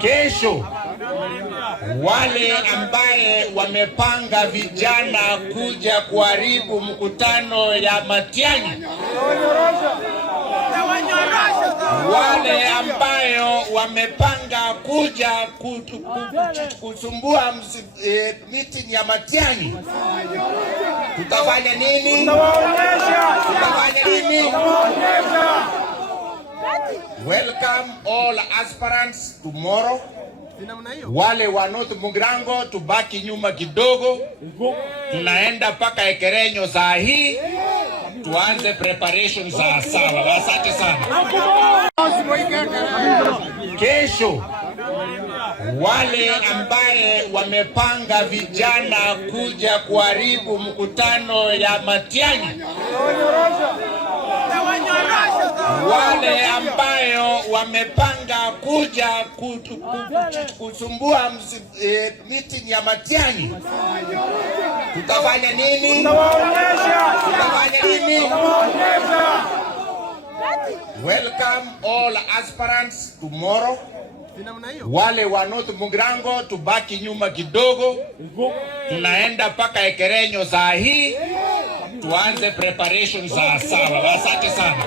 Kesho wale ambaye wamepanga vijana kuja kuharibu mkutano ya Matiang'i, wale ambayo wamepanga kuja kusumbua meeting ya Matiang'i, tutafanya nini? Tutafanya nini? Welcome all aspirants tomorrow. Wale wa North Mugirango tubaki nyuma kidogo, tunaenda paka Ekerenyo saa hii, tuanze preparation za sawa. Asante sana. Kesho wale ambaye wamepanga vijana kuja kuharibu mkutano ya Matiang'i, wale ambayo wamepanga kuja kusumbua meeting ya Matiang'i, tutafanya nini? Tutafanya nini? Welcome all aspirants tomorrow. Wale wa North Mugirango tubaki nyuma kidogo, tunaenda paka Ekerenyo saa hii, tuanze preparation za sawa. Asante sana.